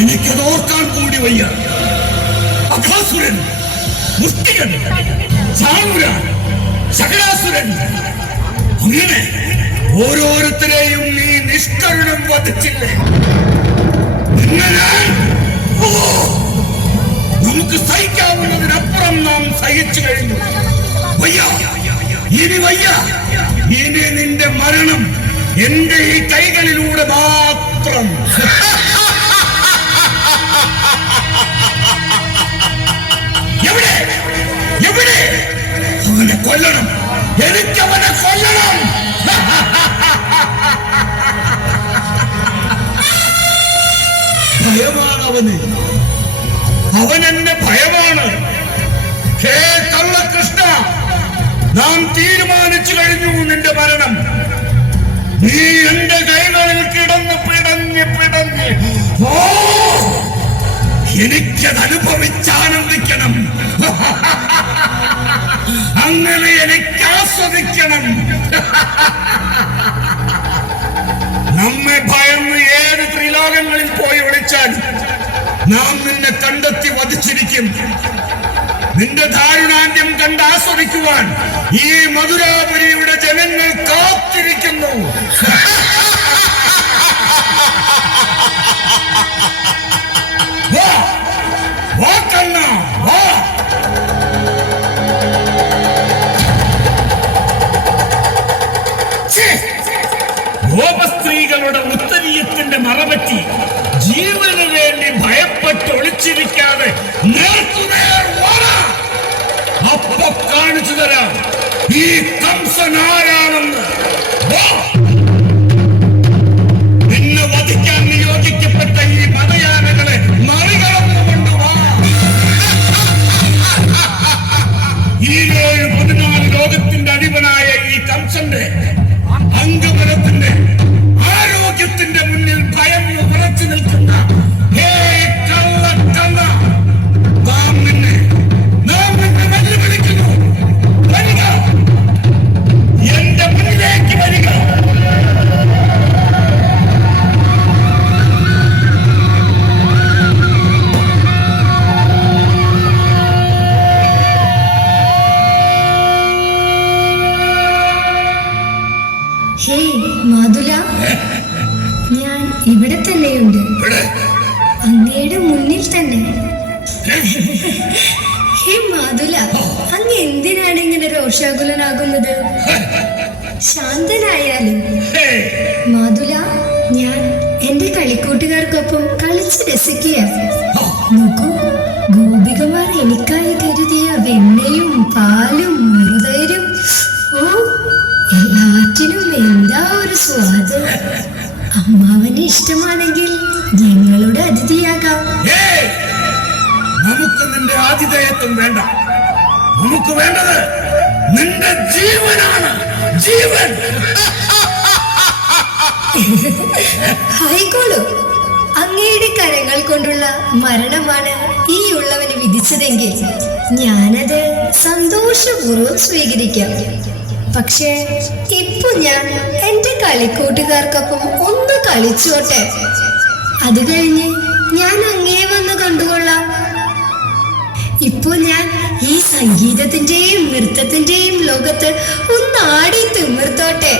എനിക്കത് ഓർക്കാൻ കൂടി വയ്യ. അഘാസുരൻ, മുഷ്ടികൻ, ചാണുരൻ, ശകടാസുരൻ, അങ്ങനെ ഓരോരുത്തരെയും നീ നിഷ്കരുണം വധിച്ചില്ലേ? നമുക്ക് സഹിക്കാവുന്നതിനപ്പുറം നാം സഹിച്ചു കഴിഞ്ഞു. വയ്യ, ഇനി വയ്യ. ഇനി നിന്റെ മരണം എന്റെ ഈ കൈകളിലൂടെ മാത്രം. എവിടെ എവിടെ അവനെ കൊല്ലണം, എനിക്കവനെ കൊല്ലണം. ഭയമാണ് അവന്, അവനെന്നെ ഭയമാണ്. ഹേ കള്ളകൃഷ്ണ, നാം തീരുമാനിച്ചു കഴിഞ്ഞു നിന്റെ മരണം. നീ എന്റെ കൈകളിൽ കിടന്ന് പിടഞ്ഞ് പിടഞ്ഞ് എനിക്കത് അനുഭവിച്ചാനന്ദിക്കണം. അങ്ങനെ എനിക്ക് ആസ്വദിക്കണം. നമ്മെ ഭയന്ന് ഏത് ത്രിലോകങ്ങളിൽ പോയി വിളിച്ചാൽ നാം നിന്നെ കണ്ടെത്തി വധിച്ചിരിക്കും. നിന്റെ ദാരുണാന്ത്യം കണ്ട് ആസ്വദിക്കുവാൻ ഈ മധുരാപുരിയുടെ ജനങ്ങൾ കാത്തിരിക്കുന്നു. ഗോപസ്ത്രീകളുടെ ഉത്തരീയത്തിന്റെ മറപറ്റി ജീവന് വേണ്ടി ഭയപ്പെട്ട് ഒളിച്ചിരിക്കാതെ നേർക്കുനേർ അപ്പൊ കാണിച്ചു തരാം ഈ കംസൻ ആരാണെന്ന്. നിന്നെ വധിക്കാൻ നിയോഗിക്കപ്പെട്ട ഈ മതയാനകളെ മറികടന്നുകൊണ്ടുവാ. ഈ 14 ലോകത്തിന്റെ അധിപനായ ഈ കംസന്റെ അംഗബലത്തിന്റെ ആരോഗ്യത്തിന്റെ മുന്നിൽ ഭയം ഉറച്ചു നിൽക്കുന്ന എന്റെ മുന്നിലേക്ക് വരിക. ഹേ മാതുല, ഞാൻ ഇവിടെ തന്നെയുണ്ട്, അങ്ങയുടെ മുന്നിൽ തന്നെ. ഹേ മാതുല, അങ്ങ് എന്തിനാണ് ഇങ്ങനെ രോഷാകുലനാകുന്നത്? ശാന്തനായാലും. മാതുല, ഞാൻ എന്റെ കളിക്കൂട്ടുകാർക്കൊപ്പം കളിച്ച് രസിക്കുക. നോക്കൂ, ഗോപികമാർ എനിക്കായി കരുതിയ വെണ്ണയും പാലും മുറുതൈരും, ഓ എല്ലാറ്റിനും എന്താ ഒരു സ്വാദ്. അമ്മാവന് ഇഷ്ടമാണെങ്കിൽ ഞങ്ങളുടെ അതിഥിയാകാം. നമുക്ക് നിന്റെ ആതിഥേയത്വം വേണ്ട. നമുക്ക് വേണ്ടത് നിന്റെ ജീവനാണ്. ജീവൻ. ആയിക്കോളൂ, അങ്ങയുടെ കരങ്ങൾ കൊണ്ടുള്ള മരണമാണ് ഈ ഉള്ളവന് വിധിച്ചതെങ്കിൽ ഞാനത് സന്തോഷപൂർവ്വം സ്വീകരിക്കാം. പക്ഷേ ഇപ്പൊ ഞാൻ എന്റെ കളിക്കൂട്ടുകാർക്കൊപ്പം ഒന്ന് കളിച്ചോട്ടെ. അത് കഴിഞ്ഞ് ഞാൻ അങ്ങേ വന്ന് കണ്ടുകൊള്ളാം. ഇപ്പൊ ഞാൻ ഈ സംഗീതത്തിന്റെയും നൃത്തത്തിന്റെയും ലോകത്ത് ഒന്ന് ആടി തിമിർത്തോട്ടെ.